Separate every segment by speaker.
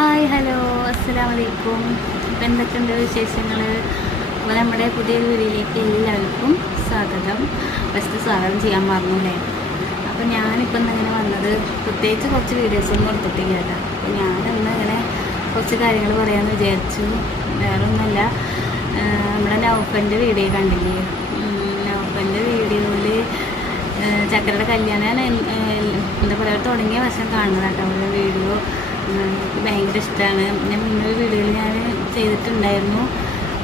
Speaker 1: Hi hello അസ്സാം വലൈക്കും ഇപ്പം എന്തൊക്കെയുണ്ട് വിശേഷങ്ങൾ അപ്പോൾ നമ്മുടെ പുതിയ വീഡിയോയിലേക്ക് എല്ലാവർക്കും സ്വാഗതം. ഫസ്റ്റ് സ്വാഗതം ചെയ്യാൻ മറന്നു അല്ലേ? അപ്പോൾ ഞാനിപ്പം ഇങ്ങനെ വന്നത് പ്രത്യേകിച്ച് കുറച്ച് വീഡിയോസൊന്നും എടുത്തിട്ടില്ല കേട്ടോ. അപ്പോൾ ഞാനിന്ന് ഇങ്ങനെ കുറച്ച് കാര്യങ്ങൾ പറയാമെന്ന് വിചാരിച്ചു. വേറെ ഒന്നുമല്ല നമ്മുടെ നൗഫന്റെ വീഡിയോ കണ്ടില്ലേ? നൗഫന്റെ വീഡിയോയിൽ ചക്കരയുടെ കല്യാണം എന്താ പറയുക തുടങ്ങിയ വശം കാണുന്നതാട്ടോ അവരുടെ വീഡിയോ എനിക്ക് ഭയങ്കര ഇഷ്ടമാണ് ഞാൻ മുന്നൊരു വീഡിയോയിൽ ഞാൻ ചെയ്തിട്ടുണ്ടായിരുന്നു.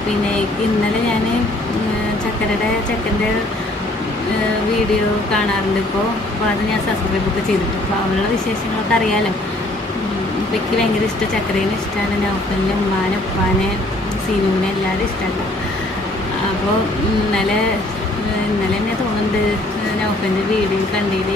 Speaker 1: പിന്നെ ഇന്നലെ ഞാൻ ചക്കരയുടെ ചക്കന്റെ വീഡിയോ കാണാറുണ്ട് ഇപ്പോൾ അപ്പോൾ അത് ഞാൻ സബ്സ്ക്രൈബ് ഒക്കെ ചെയ്തിട്ട്. അപ്പോൾ അവരുടെ വിശേഷങ്ങളൊക്കെ അറിയാലോ. ഇപ്പം എനിക്ക് ഭയങ്കര ഇഷ്ടം. ചക്കരേനെ ഇഷ്ടമാണ് നൗഫലിനെ ഉമ്മാനെ ഉപ്പാനെ സീനുവിനെ എല്ലാവരും ഇഷ്ടമല്ല അപ്പോൾ ഇന്നലെ ഇന്നലെ തന്നെ തോന്നുന്നുണ്ട്. നൗഫലിന്റെ വീഡിയോ കണ്ടതിൽ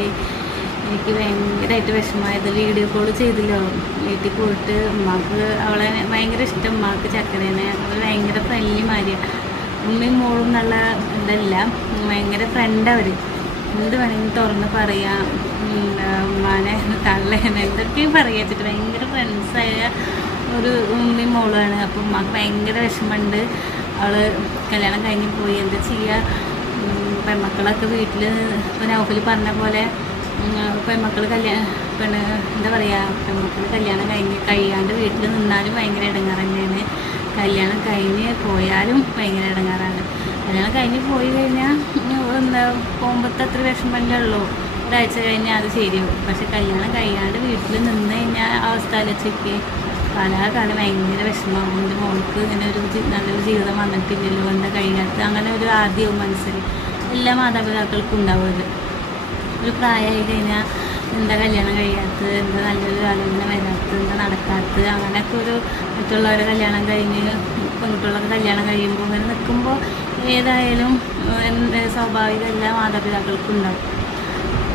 Speaker 1: എനിക്ക് ഭയങ്കരമായിട്ട് വിഷമമായത്. Video call ചെയ്തില്ലോ. വീട്ടിൽ പോയിട്ട് ഉമ്മാക്ക് അവളെ ഭയങ്കര ഇഷ്ടം. ഉമ്മാക്ക് ചക്കരേനെ. അവൾ ഭയങ്കര ഫ്രണ്ട്ലി മാതിരിയാണ് ഉമ്മയും മോളും എന്നുള്ള ഇതല്ല. ഭയങ്കര ഫ്രണ്ട് അവർ എന്ത് വേണമെങ്കിലും തുറന്ന് പറയാം. ഉമ്മാനെ തള്ളേനെ എന്തൊക്കെയും പറയാ ഭയങ്കര ഫ്രണ്ട്സായ ഒരു ഉമ്മയും മോളുമാണ്. അപ്പം ഉമ്മാക്ക് ഭയങ്കര വിഷമമുണ്ട്. അവൾ കല്യാണം കഴിഞ്ഞ് പോയി. എന്താ ചെയ്യുക പെൺമക്കളൊക്കെ വീട്ടിൽ ഇപ്പോൾ നൗഫിൽ പറഞ്ഞ പോലെ പെൺമക്കൾ കല്യാണം പെണ് എന്താ പറയുക പെൺമക്കൾ കല്യാണം കഴിഞ്ഞ് കഴിയാണ്ട് വീട്ടിൽ നിന്നാലും ഭയങ്കര ഇടങ്ങാറ് തന്നെയാണ് കല്യാണം കഴിഞ്ഞ് പോയാലും ഭയങ്കര ഇടങ്ങാറാണ്. കല്യാണം കഴിഞ്ഞ് പോയി കഴിഞ്ഞാൽ എന്താ പോകുമ്പോഴത്തെ അത്ര വിഷമല്ലേ ഉള്ളൂ. ഒരാഴ്ച കഴിഞ്ഞാൽ അത് ശരിയാവും. പക്ഷെ കല്യാണം കഴിയാണ്ട് വീട്ടിൽ നിന്ന് കഴിഞ്ഞാൽ അവസ്ഥ ആലോചിക്ക് കാലാകാലം ഭയങ്കര വിഷമമാകും എന്റെ മോൾക്ക് ഇങ്ങനെ ഒരു നല്ലൊരു ജീവിതം വന്നിട്ടില്ലല്ലോ. എന്താ കഴിയാത്ത അങ്ങനെ ഒരു ആദ്യവും മനസ്സിൽ എല്ലാ മാതാപിതാക്കൾക്കും ഉണ്ടാവും ഒരു പ്രായമായി കഴിഞ്ഞാൽ എന്താ കല്യാണം കഴിയാത്തത് എന്താ നല്ലൊരു ആലോചന വരാത്തത് എന്താ നടക്കാത്തത് അങ്ങനെയൊക്കെ ഒരു മറ്റുള്ളവരെ കല്യാണം കഴിഞ്ഞ് പെൺകുട്ടികളൊക്കെ കല്യാണം കഴിയുമ്പോൾ ഇങ്ങനെ നിൽക്കുമ്പോൾ ഏതായാലും സ്വാഭാവികമല്ല മാതാപിതാക്കൾക്കും ഉണ്ടാവും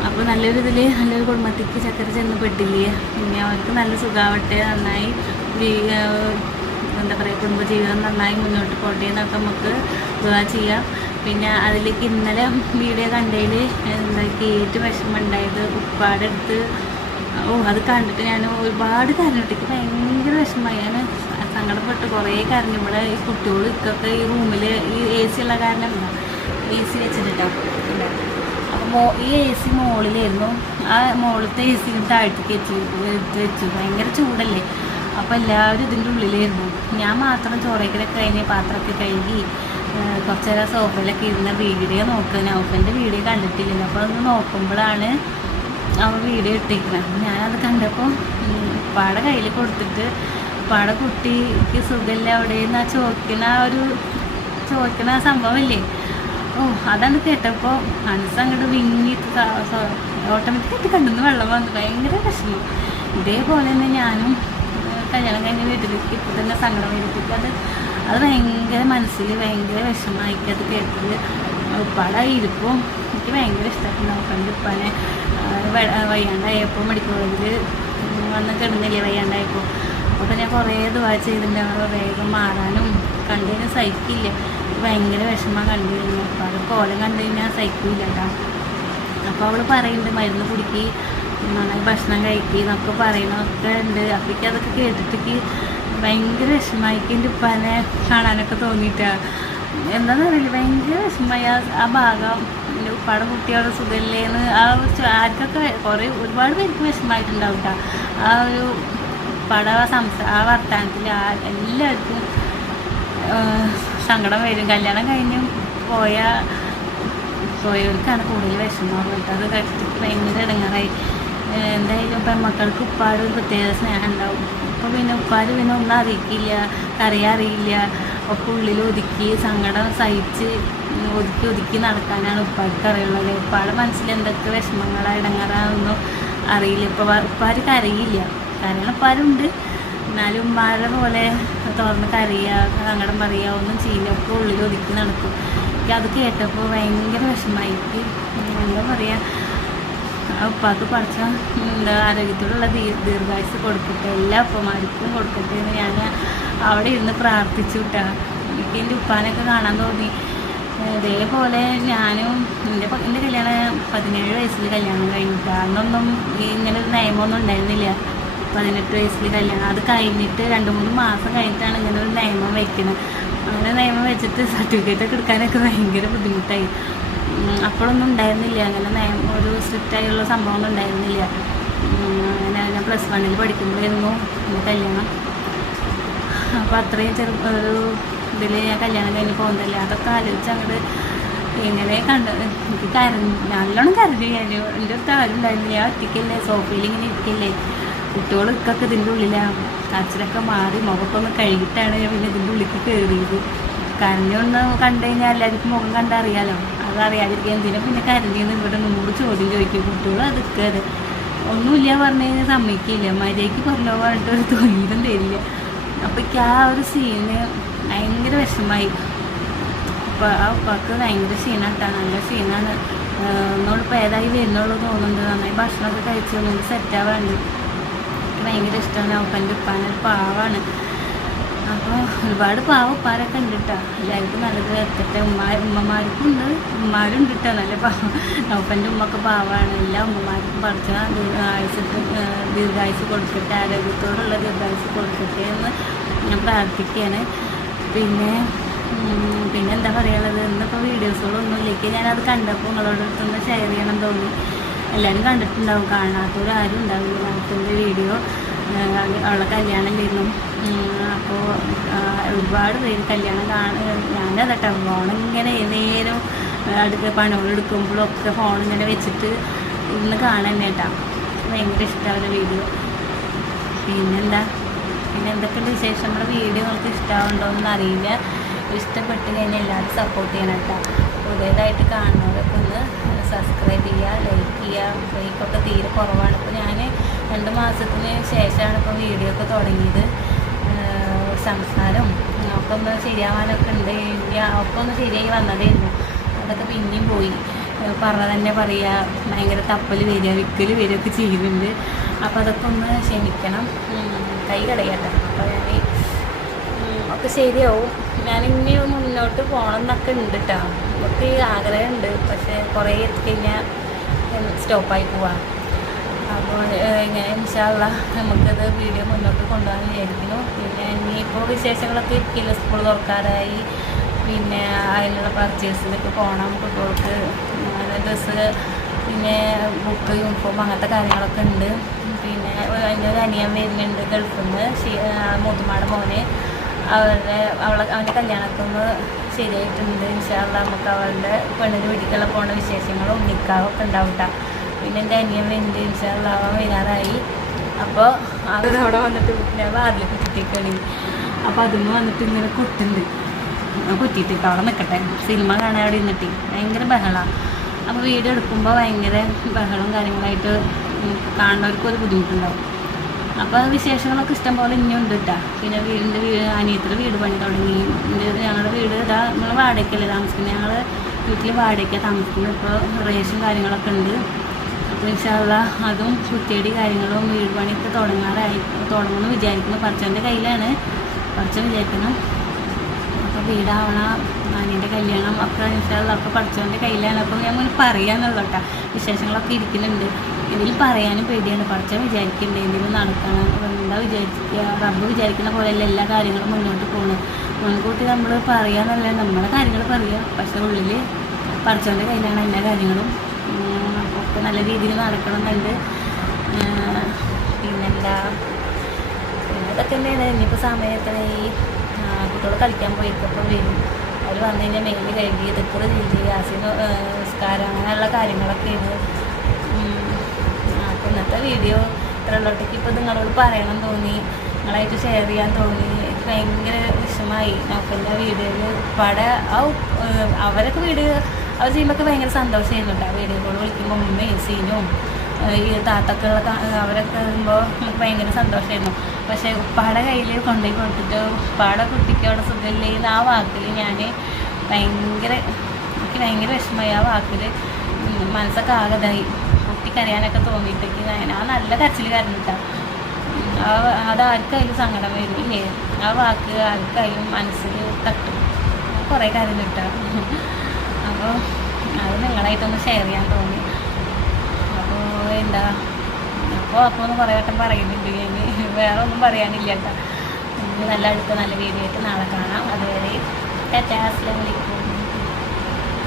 Speaker 1: അപ്പോൾ നല്ലൊരു ഇതിൽ നല്ലൊരു കുടുംബത്തേക്ക് ചക്കര ചെന്ന് പെട്ടില്ലേ പിന്നെ അവർക്ക് നല്ല സുഖാവട്ടെ നന്നായി എന്താ പറയുക കുടുംബജീവിതം നന്നായി മുന്നോട്ട് പോട്ടെ എന്നൊക്കെ നമുക്ക് ഇതാ ചെയ്യാം. പിന്നെ അതിലേക്ക് ഇന്നലെ വീഡിയോ കണ്ടതിൽ എന്താ ഏറ്റവും വിഷമം ഉണ്ടായത് ഉപ്പാടെടുത്ത് ഓ അത് കണ്ടിട്ട് ഞാൻ ഒരുപാട് കരഞ്ഞിട്ടേക്ക് ഭയങ്കര വിഷമമായി. ഞാൻ സങ്കടപ്പെട്ട് കുറേ കരഞ്ഞു. ഇവിടെ ഈ കുട്ടികൾ ഇക്കൊക്കെ ഈ റൂമിൽ ഈ എ സി ഉള്ള കാരണം എ സി വെച്ചിട്ടുണ്ടാവും അപ്പോൾ ഈ എ സി മുകളിലായിരുന്നു ആ മുകളിലത്തെ എ സി താഴ്ത്തിക്ക് വെച്ചു വെച്ചു. ഭയങ്കര ചൂടല്ലേ? അപ്പോൾ എല്ലാവരും ഇതിന്റെ ഉള്ളിലായിരുന്നു. ഞാൻ മാത്രം ചോറയ്ക്കലൊക്കെ കഴിഞ്ഞ് പാത്രമൊക്കെ കഴുകി കുറച്ച് നേരം സോഫയിലൊക്കെ ഇരുന്ന വീഡിയോ നോക്കുക നൗഫന്റെ വീഡിയോ കണ്ടിട്ടില്ല അപ്പോൾ അതൊന്ന് നോക്കുമ്പോഴാണ് അവൻ വീഡിയോ ഇട്ടിരിക്കുന്നത്. ഞാനത് കണ്ടപ്പോൾ ഉപ്പാടെ കയ്യിൽ കൊടുത്തിട്ട് ഉപ്പാടെ കുട്ടിക്ക് സുഖമില്ല അവിടെ നിന്ന് ആ ചോദിക്കണ ആ ഒരു ചോദിക്കണ സംഭവമില്ലേ? ഓ അതാണ് കേട്ടപ്പോൾ മനസ്സ് അങ്ങോട്ട് വിങ്ങിയിട്ട് ഓട്ടോമാറ്റിക്കായിട്ട് കണ്ടുനിന്ന് വെള്ളം വന്നു. ഭയങ്കര വിഷമം. ഇതേപോലെ തന്നെ ഞാനും ഏഹ്, കല്യാണം കഴിഞ്ഞ വീട്ടിലേക്ക് ഇപ്പോൾ തന്നെ സങ്കടം വരുത്തിക്ക് അത് അത് ഭയങ്കര മനസ്സിൽ ഭയങ്കര വിഷമമായിട്ട് അത് കേട്ടത് ഉപ്പാടെ ഇരിപ്പും എനിക്ക് ഭയങ്കര ഇഷ്ടമായിരുന്നു നോക്കണ്ട് ഉപ്പാനെ വയ്യാണ്ടായപ്പോൾ മെഡിക്കൽ കോളേജിൽ വന്ന് കിടന്നില്ലേ വയ്യാണ്ടായപ്പോൾ അപ്പോൾ ഞാൻ കുറേ ദുവാ ചെയ്തിട്ടുണ്ട്. അവർ വേഗം മാറാനും കണ്ടതിന് സഹിക്കില്ല. ഭയങ്കര വിഷമം കണ്ടു അപ്പോൾ അത് കോലം കണ്ടു കഴിഞ്ഞാൽ സഹിക്കില്ല കേട്ടോ. അപ്പോൾ അവൾ പറയുന്നുണ്ട് മരുന്ന് കുടിക്കി. നന്നായി ഭക്ഷണം കഴിക്കി എന്നൊക്കെ പറയണമൊക്കെ ഉണ്ട്. അപ്പോഴേക്ക് അതൊക്കെ കേട്ടിട്ടേക്ക് ഭയങ്കര വിഷമമായിക്ക് എന്റെ ഉപ്പാനെ കാണാനൊക്കെ തോന്നിയിട്ടാണ് എന്താണെന്ന് അറിയില്ല. ഭയങ്കര വിഷമമായി. ആ ഭാഗം എന്റെ ഉപ്പാടെ കുട്ടിയുടെ സുഖമില്ലേന്ന് ആ ആർക്കൊക്കെ കുറേ ഒരുപാട് പേർക്ക് വിഷമമായിട്ടുണ്ടാവും കേട്ടോ ആ ഒരു ഉപ്പാടെ സംസ ആ വർത്തമാനത്തിൽ ആ എല്ലാവർക്കും സങ്കടം വരും. കല്യാണം കഴിഞ്ഞ് പോയ പോയവർക്കാണ് കൂടുതൽ വിഷമം. അത് കേട്ടിട്ട് ഭയങ്കര ഇടങ്ങാറായി. ഏഹ് ഇപ്പം മക്കൾക്ക് ഉപ്പാട് ഒരു പ്രത്യേക സ്നേഹം ഉണ്ടാവും. അപ്പോൾ പിന്നെ ഉപ്പാട് പിന്നെ ഒന്നും അറിയിക്കില്ല കറിയാൻ അറിയില്ല. ഒക്കെ ഉള്ളിൽ ഒതുക്കി സങ്കടം സഹിച്ച് ഒതുക്കി ഒതുക്കി നടക്കാനാണ് ഉപ്പാർക്ക് അറിയുള്ളത്. ഉപ്പാടെ മനസ്സിൽ എന്തൊക്കെ വിഷമങ്ങളാ ഇടങ്ങാറാന്നൊന്നും അറിയില്ല. ഇപ്പോൾ ഉപ്പാര് കരയില്ല. കാരണം ഉപ്പാരുണ്ട്. എന്നാലും ഉമ്മാരെ പോലെ തുറന്ന് കരയുക സങ്കടം പറയുക ഒന്നും ചെയ്യില്ല. ഒക്കെ ഉള്ളിൽ ഒതുക്കി നടക്കും. എനിക്ക് അത് കേട്ടപ്പോൾ ഭയങ്കര വിഷമമായിട്ട് എന്താ പറയുക ഉപ്പാക്ക് പഠിച്ച എന്താ ആരോഗ്യത്തോടുള്ള ദീ ദീർഘായുസ് കൊടുക്കട്ടെ എല്ലാ ഉപ്പമാർക്കും കൊടുക്കട്ടെ എന്ന് ഞാൻ അവിടെ ഇരുന്ന് പ്രാർത്ഥിച്ചു വിട്ടാ എനിക്ക് എന്റെ ഉപ്പാനൊക്കെ കാണാൻ തോന്നി. ഇതേപോലെ ഞാനും എന്റെ എന്റെ കല്യാണം പതിനേഴ് വയസ്സിൽ കല്യാണം കഴിഞ്ഞിട്ട്. അന്നൊന്നും ഇങ്ങനെ ഒരു നിയമമൊന്നും ഉണ്ടായിരുന്നില്ല. പതിനെട്ട് വയസ്സിൽ കല്യാണം. അത് കഴിഞ്ഞിട്ട് രണ്ട് മൂന്ന് മാസം കഴിഞ്ഞിട്ടാണ് ഇങ്ങനെ ഒരു നിയമം വയ്ക്കുന്നത് അങ്ങനെ നിയമം വെച്ചിട്ട് സർട്ടിഫിക്കറ്റ് ഒക്കെ എടുക്കാനൊക്കെ ഭയങ്കര ബുദ്ധിമുട്ടായി. അപ്പോഴൊന്നും ഉണ്ടായിരുന്നില്ല. അങ്ങനെ നയം ഒരു സ്ട്രിക്റ്റായുള്ള സംഭവമൊന്നും ഉണ്ടായിരുന്നില്ല. ഞാൻ പ്ലസ് വണ്ണിൽ പഠിക്കുമ്പോഴായിരുന്നു എന്റെ കല്യാണം. അപ്പോൾ അത്രയും ചെറു ഒരു ഇതിൽ ഞാൻ കല്യാണം കഴിഞ്ഞ് പോകുന്നില്ല അതൊക്കെ ആലോചിച്ച് അങ്ങോട്ട് ഇങ്ങനെ കണ്ട് എനിക്ക് കരഞ്ഞു നല്ലോണം കരഞ്ഞു. ഞാൻ എന്റെ അടുത്ത് ആരും ഉണ്ടായിരുന്നില്ല. ഞാൻ ഒറ്റയ്ക്കല്ലേ സോഫയിൽ ഇങ്ങനെ ഇരിക്കല്ലേ. കുട്ടികളൊക്കെ ഇതിന്റെ ഉള്ളിലാണ് കച്ചിലൊക്കെ മാറി മുഖമൊക്കെ ഒന്ന് കഴുകിയിട്ടാണ് ഞാൻ പിന്നെ ഇതിന്റെ ഉള്ളിലേക്ക് കയറിയത് കരഞ്ഞൊന്ന് കണ്ടു കഴിഞ്ഞാൽ എല്ലാവർക്കും മുഖം കണ്ടറിയാലോ അത് അറിയാതിരിക്കാൻ എന്തിനാ പിന്നെ കരഞ്ഞെന്ന് ഇവിടെ നൂറ് ചോദ്യം ചോദിക്കും കുട്ടികൾ അതൊക്കെ അതെ. ഒന്നുമില്ല പറഞ്ഞു കഴിഞ്ഞാൽ സമ്മതിക്കില്ല. മര്യാദയ്ക്ക് പറഞ്ഞോ പറഞ്ഞിട്ട് ഒരു തൊഴിലും തരില്ല. അപ്പോൾ എനിക്ക് ആ ഒരു സീന് ഭയങ്കര വിഷമായി. അപ്പം ആ ഉപ്പാക്ക് ഭയങ്കര ക്ഷീണമായിട്ടാണ് നല്ല ക്ഷീണമാണ് ഒന്നുകൂടെ ഏതായി വരുന്നുള്ളൂ തോന്നുന്നുണ്ട്. നന്നായി ഭക്ഷണമൊക്കെ കഴിച്ചു നമുക്ക് സെറ്റാവാണ്ട് എനിക്ക് ഭയങ്കര ഇഷ്ടമാണ് ഉപ്പന്റെ ഉപ്പാനൊരു പാവാണ്. അപ്പോൾ ഒരുപാട് പാവ ഉപ്പാരൊക്കെ ഉണ്ട് കേട്ടോ എല്ലാവർക്കും നല്ലത് എത്തട്ടെ ഉമ്മ ഉമ്മമാർക്കും ഉണ്ട് ഉമ്മമാരും ഉണ്ട് കേട്ടോ നല്ല പാവം. നോപ്പന്റെ ഉമ്മക്ക് പാവമാണ് എല്ലാ ഉമ്മമാർക്കും പഠിച്ച ആയുസത്തിൽ ദീർഘായുസ് കൊടുക്കട്ടെ. ആരോഗ്യത്തോടുള്ള ദീർഘായുസ് കൊടുക്കട്ടെ എന്ന് ഞാൻ പ്രാർത്ഥിക്കുകയാണ് പിന്നെ പിന്നെ എന്താ പറയുള്ളത് ഇന്നിപ്പോൾ വീഡിയോസുകളൊന്നും ഇല്ലെങ്കിൽ ഞാനത് കണ്ടപ്പോൾ നിങ്ങളോട് അടുത്തൊന്ന് ഷെയർ ചെയ്യണം തോന്നി. എല്ലാവരും കണ്ടിട്ടുണ്ടാവും. കാണാത്തവരാരും ഉണ്ടാവില്ല. നാട്ടിന്റെ വീഡിയോ അവളെ കല്യാണമില്ലായിരുന്നു അപ്പോൾ ഒരുപാട് പേര് കല്യാണം കാണ ഞാനതട്ടെ ഫോൺ ഇങ്ങനെ നേരം അടുക്ക പണികളെടുക്കുമ്പോഴും ഒക്കെ ഫോൺ ഇങ്ങനെ വെച്ചിട്ട് ഇന്ന് കാണാൻ കേട്ടാ ഭയങ്കര ഇഷ്ടമാണ് വീഡിയോ. പിന്നെന്താ? പിന്നെ എന്തൊക്കെയുണ്ട് വിശേഷം? നമ്മുടെ വീഡിയോ നിങ്ങൾക്ക് ഇഷ്ടമാവുണ്ടോയെന്ന് അറിയില്ല. ഇഷ്ടപ്പെട്ട് കഴിഞ്ഞാൽ എല്ലാവരും സപ്പോർട്ട് ചെയ്യണം കേട്ടോ പുതിയതായിട്ട് കാണുന്നവരൊക്കെ ഒന്ന് സബ്സ്ക്രൈബ് ചെയ്യുക ലൈക്ക് ചെയ്യുക. ലൈക്കൊക്കെ തീരെ കുറവാണ്. ഇപ്പോൾ ഞാൻ രണ്ട് മാസത്തിന് ശേഷമാണ് ഇപ്പോൾ വീഡിയോ ഒക്കെ തുടങ്ങിയത്. ഏഹ് സംസാരം. ഒക്കെ ഒന്ന് ശരിയാവാനൊക്കെ ഉണ്ട്. ഒക്കെ ഒന്ന് ശരിയായി വന്നതായിരുന്നു അതൊക്കെ പിന്നെയും പോയി. പറഞ്ഞ തന്നെ പറയുക ഭയങ്കര തപ്പൽ വരിക വിക്കൽ വരികയൊക്കെ ചെയ്യുന്നുണ്ട്. അപ്പോൾ അതൊക്കെ ഒന്ന് ക്ഷമിക്കണം. കൈ കടയട്ടെ അപ്പോൾ ഞാൻ ഒക്കെ ശരിയാവും. ഞാനിനി മുന്നോട്ട് പോകണം എന്നൊക്കെ ഉണ്ട് കേട്ടോ നമുക്ക് ആഗ്രഹമുണ്ട്. പക്ഷേ കുറേ എത്തിക്കഴിഞ്ഞാൽ സ്റ്റോപ്പായി പോവാം. അപ്പോൾ ഇങ്ങനെ ഇൻഷാല്ല നമുക്കത് വീഡിയോ മുന്നോട്ട് കൊണ്ടുപോകാൻ വിചാരിക്കുന്നു. പിന്നെ ഇനിയിപ്പോൾ വിശേഷങ്ങളൊക്കെ ഇരിക്കില്ല? സ്കൂൾ തുറക്കാറായി. പിന്നെ അതിനുള്ള പർച്ചേസിലൊക്കെ പോകണം കുട്ടികൾക്ക്. ഡ്രസ്സ് പിന്നെ ബുക്ക് യൂണിഫോം അങ്ങനത്തെ കാര്യങ്ങളൊക്കെ ഉണ്ട്. പിന്നെ അതിന്റെ ഒരു അനിയൻ വരുന്നുണ്ട് ഗൾഫിൽ നിന്ന് മൂത്തുമാടെ മോന്. അവരുടെ അവളെ അവന്റെ കല്യാണമൊക്കെ ഒന്ന് ശരിയായിട്ടുണ്ട്. ഇൻഷാല്ല നമുക്ക് അവളുടെ പെണ്ണിന് വീട്ടിലുള്ള പോണ വിശേഷങ്ങളും നിൽക്കാവൊക്കെ ഉണ്ടാവും ട്ടാ. പിന്നെ എന്റെ അനിയൻ എന്റെ ഇൻഷാല്ല അവൻ വരാറായി. അപ്പോൾ അവർ അവിടെ വന്നിട്ട് ഞാൻ വാതിൽ കുറ്റിട്ടേക്കാണ് അപ്പോൾ അതിന് വന്നിട്ട് ഇങ്ങനെ കൊട്ടുണ്ട് കുറ്റിയിട്ട് ഇപ്പോൾ അവിടെ നിൽക്കട്ടെ സിനിമ കാണാൻ അവിടെ ഇരുന്നിട്ട് ഭയങ്കര ബഹളമാണ് അപ്പോൾ വീട് എടുക്കുമ്പോൾ ഭയങ്കര ബഹളവും കാര്യങ്ങളായിട്ട് കാണുന്നവർക്ക് ഒരു ബുദ്ധിമുട്ടുണ്ടാവും. അപ്പോൾ വിശേഷങ്ങളൊക്കെ ഇഷ്ടംപോലെ ഇനിയും ഉണ്ട് കേട്ടോ. പിന്നെ വീടിന്റെ വീട് അനിയത്തിന്റെ വീട് പണി തുടങ്ങി. ഞങ്ങളുടെ വീട് ഇതാ നമ്മൾ വാടകയ്ക്കല്ലേ താമസിക്കുന്നത്. ഞങ്ങൾ വീട്ടിൽ വാടകയ്ക്കാണ് താമസിക്കുന്നത്. ഇപ്പോൾ റേഷൻ കാര്യങ്ങളൊക്കെ ഉണ്ട്. അപ്പോൾ ഇൻഷാല്ല അതും കുത്തിയടി കാര്യങ്ങളും വീട് പണിയൊക്കെ തുടങ്ങാറായി. തുടങ്ങുമെന്ന് വിചാരിക്കുന്നു. പറച്ചന്റെ കയ്യിലാണ്. പറച്ചൻ വിചാരിക്കണം അപ്പോൾ വീടാവണ അനിയന്റെ കല്യാണം അപ്പം ഇൻഷാല്ല അപ്പോൾ പറച്ചവന്റെ കയ്യിലാണ്. അപ്പോൾ ഞാൻ മുന്നിൽ പറയാമെന്നുള്ള കേട്ടോ. വിശേഷങ്ങളൊക്കെ ഇരിക്കുന്നുണ്ട് ഇതിൽ പറയാനും പേടിയാണ്. പറച്ചൻ വിചാരിക്കണ്ടേ? എന്തെങ്കിലും നടക്കണം. എന്താ വിചാരിക്കുക റബ്ബ് വിചാരിക്കുന്ന പോലെയല്ല എല്ലാ കാര്യങ്ങളും മുന്നോട്ട് പോകുന്നത് മുൻകൂട്ടി നമ്മൾ പറയാന്നല്ല. നമ്മളെ കാര്യങ്ങൾ പറയുക പക്ഷേ ഉള്ളിൽ പറച്ചവന്റെ കയ്യിലാണ് എല്ലാ കാര്യങ്ങളും. ഉം, ഒക്കെ നല്ല രീതിയിൽ നടക്കണമെന്നുണ്ട്. പിന്നെന്താ? പിന്നെ ഇതൊക്കെ തന്നെയാണ്. ഇനിയിപ്പോൾ സമയത്തിന് ഈ കുട്ടികൾ കളിക്കാൻ പോയിട്ടപ്പോൾ വരും. അവർ വന്നു കഴിഞ്ഞാൽ മെയിൽ കഴുകി ദിക്കറ് രീതി ആസിന് നിസ്കാരം അങ്ങനെയുള്ള കാര്യങ്ങളൊക്കെയാണ്. അപ്പോൾ ഇന്നത്തെ വീഡിയോ ഇത്രയുള്ളൊട്ടേക്ക് ഇപ്പോൾ നിങ്ങളോട് പറയണം തോന്നി. നിങ്ങളായിട്ട് ഷെയർ ചെയ്യാൻ തോന്നി. എനിക്ക് ഭയങ്കര വിഷമമായി. നോക്കന്റെ വീഡിയോയിൽ പട അവരൊക്കെ വീഡിയോ അവർ ചെയ്യുമ്പോഴൊക്കെ ഭയങ്കര സന്തോഷമായിരുന്നു കേട്ടോ വീഡിയോ കോൾ വിളിക്കുമ്പോൾ ഉമ്മയും സീനും ഈ താത്തക്കളൊക്കെ അവരൊക്കെ വരുമ്പോൾ നമുക്ക് ഭയങ്കര സന്തോഷമായിരുന്നു. പക്ഷേ ഉപ്പാടെ കയ്യിൽ കൊണ്ടുപോയി കൊടുത്തിട്ട് ഉപ്പാടെ കുട്ടിക്ക് അവിടെ സുഖമില്ലേ എന്ന് ആ വാക്കിൽ ഞാൻ ഭയങ്കര എനിക്ക് ഭയങ്കര വിഷമമായി. ആ വാക്കിൽ മനസ്സൊക്കെ ആകതായി. കുട്ടിക്കറിയാനൊക്കെ തോന്നിയിട്ടേക്ക് ഞാൻ ആ നല്ല കരച്ചിൽ കരഞ്ഞിട്ടാ ആ അതാർക്കായാലും സങ്കടം വരും ഇല്ലേ ആ വാക്ക് ആർക്കായാലും മനസ്സിൽ തട്ടും. കുറേ കാര്യം കിട്ടാം അപ്പോൾ അത് നിങ്ങളായിട്ടൊന്ന് ഷെയർ ചെയ്യാൻ തോന്നി. അപ്പോൾ എന്താ അപ്പോൾ അപ്പോൾ ഒന്ന് കുറേ വട്ടം പറയുന്നുണ്ട്. ഞാൻ വേറെ ഒന്നും പറയാനില്ല കേട്ടോ നല്ല അടുത്ത് നല്ല വീഡിയോ ആയിട്ട് നാളെ കാണാം. അതുവരെ ടാറ്റാ വിളിക്കും